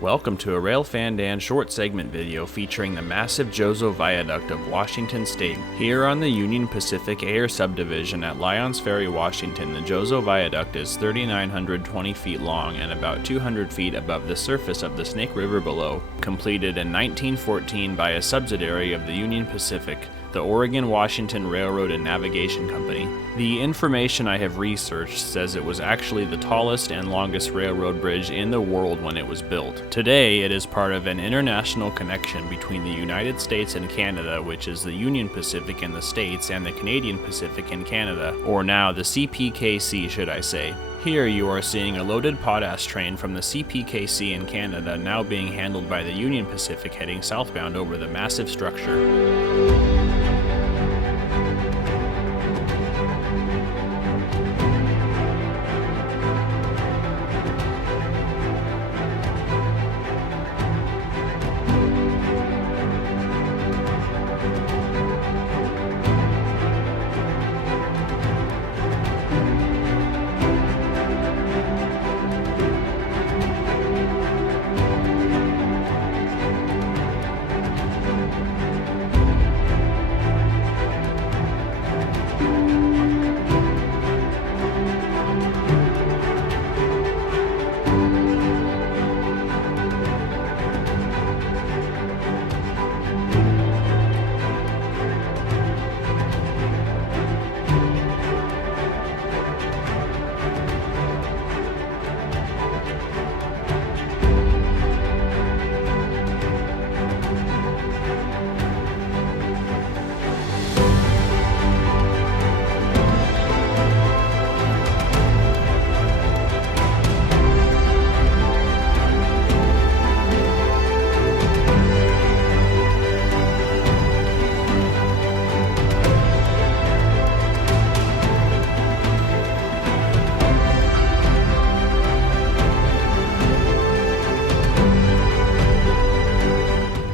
Welcome to a Railfan Dan short segment video featuring the massive Joso Viaduct of Washington State. Here on the Union Pacific Air subdivision at Lyons Ferry, Washington, the Joso Viaduct is 3,920 feet long and about 200 feet above the surface of the Snake River below, completed in 1914 by a subsidiary of the Union Pacific, the Oregon-Washington Railroad and Navigation Company. The information I have researched says it was actually the tallest and longest railroad bridge in the world when it was built. Today, it is part of an international connection between the United States and Canada, which is the Union Pacific in the States and the Canadian Pacific in Canada, or now the CPKC, should I say. Here you are seeing a loaded potash train from the CPKC in Canada now being handled by the Union Pacific heading southbound over the massive structure.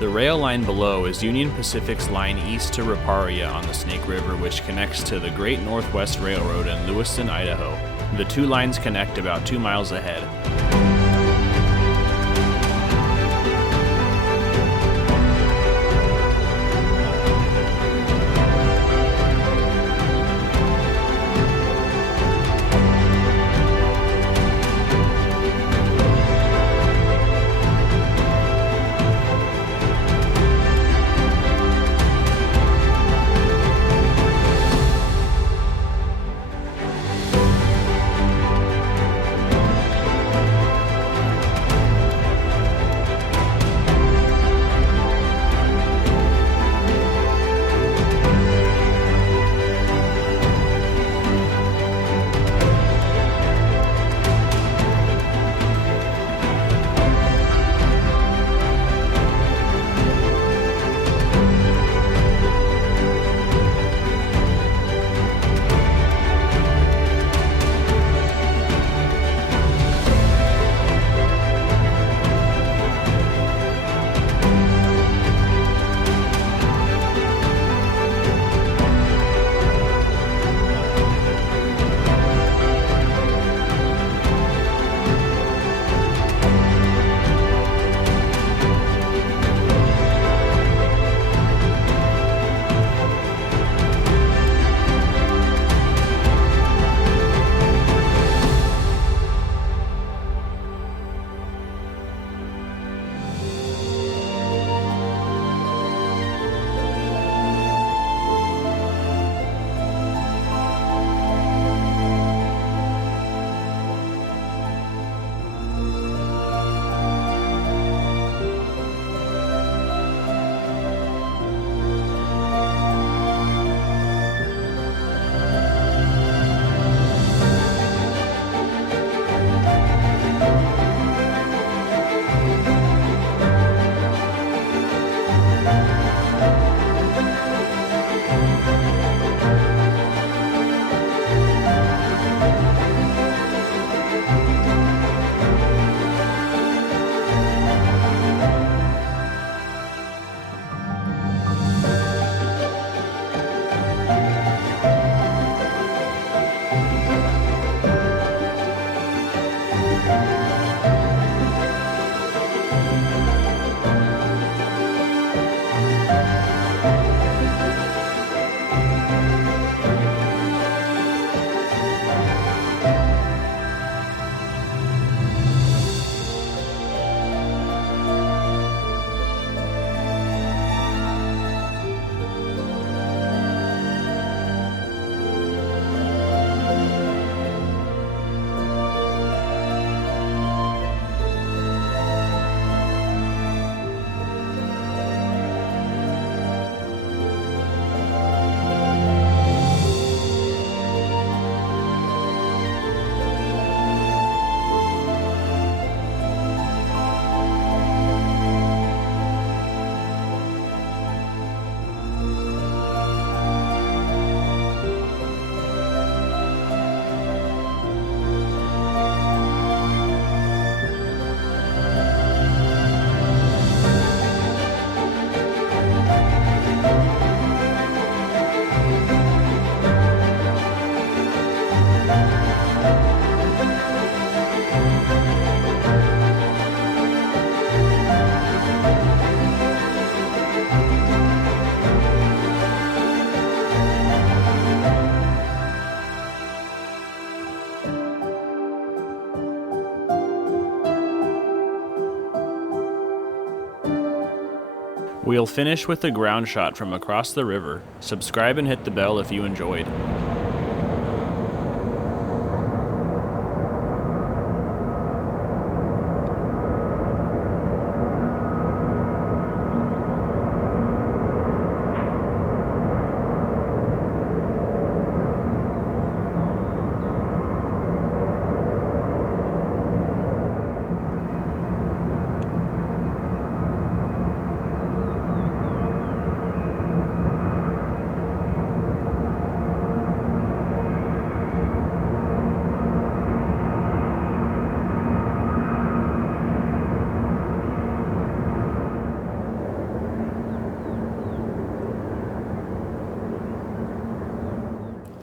The rail line below is Union Pacific's line east to Riparia on the Snake River, which connects to the Great Northwest Railroad in Lewiston, Idaho. The two lines connect about 2 miles ahead. We'll finish with a ground shot from across the river. Subscribe and hit the bell if you enjoyed.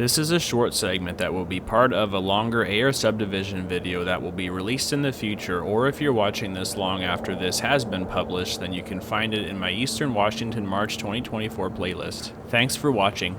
This is a short segment that will be part of a longer Air subdivision video that will be released in the future, or if you're watching this long after this has been published, then you can find it in my Eastern Washington March 2024 playlist. Thanks for watching.